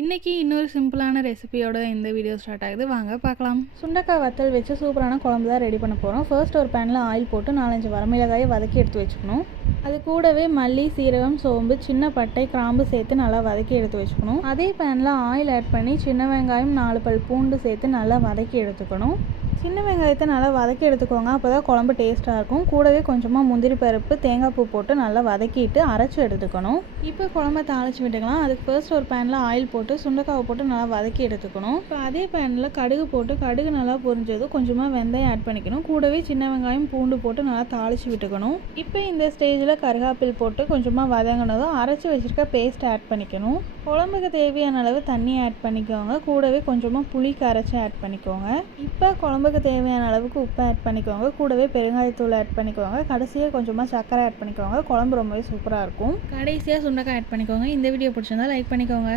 இன்றைக்கி இன்னொரு சிம்பிளான ரெசிபியோட இந்த வீடியோ ஸ்டார்ட் ஆகுது. வாங்க பார்க்கலாம். சுண்டைக்காய் வத்தல் வச்சு சூப்பரான குழம்பு தான் ரெடி பண்ண போகிறோம். ஃபர்ஸ்ட் ஒரு பேனில் ஆயில் போட்டு 4-5 வரமிளகாயை வதக்கி எடுத்து வச்சுக்கணும். அது கூடவே மல்லி, சீரகம், சோம்பு, சின்ன பட்டை, கிராம்பு சேர்த்து நல்லா வதக்கி எடுத்து வச்சுக்கணும். அதே பேனில் ஆயில் ஆட் பண்ணி சின்ன வெங்காயம் 4 பல் பூண்டு சேர்த்து நல்லா வதக்கி எடுத்துக்கணும். சின்ன வெங்காயத்தை நல்லா வதக்கி எடுத்துக்கோங்க, அப்போ தான் குழம்பு டேஸ்ட்டாக இருக்கும். கூடவே கொஞ்சமாக முந்திரி பருப்பு, தேங்காய் பூ போட்டு நல்லா வதக்கிட்டு அரைச்சி எடுத்துக்கணும். இப்போ குழம்பை தாளித்து விட்டுக்கலாம். அதுக்கு ஃபர்ஸ்ட் ஒரு பேனில் ஆயில் போட்டு சுண்டைக்காவை போட்டு நல்லா வதக்கி எடுத்துக்கணும். இப்போ அதே பேனில் கடுகு போட்டு கடுகு நல்லா பொரிஞ்சதும் கொஞ்சமாக வெந்தயம் ஆட் பண்ணிக்கணும். கூடவே சின்ன வெங்காயம், பூண்டு போட்டு நல்லா தாளித்து விட்டுக்கணும். இப்போ இந்த ஸ்டேஜில் கருகாப்பில் போட்டு கொஞ்சமாக வதங்கினதும் அரைச்சி வச்சுருக்க பேஸ்ட் ஆட் பண்ணிக்கணும். குழம்புக்கு தேவையான அளவு தண்ணி ஆட் பண்ணிக்கோங்க. கூடவே கொஞ்சமாக புளி கரைச்சி ஆட் பண்ணிக்கோங்க. இப்போ குழம்புக்கு தேவையான அளவுக்கு உப்பு ஆட் பண்ணிக்கோங்க. கூடவே பெருங்காயத்தூள் ஆட் பண்ணிக்கோங்க. கடைசியாக கொஞ்சமாக சர்க்கரை ஆட் பண்ணிக்கோங்க. குழம்பு ரொம்பவே சூப்பராக இருக்கும். கடைசியாக சுண்டைக்காய் ஆட் பண்ணிக்கோங்க. இந்த வீடியோ பிடிச்சிருந்தா லைக் பண்ணிக்கோங்க.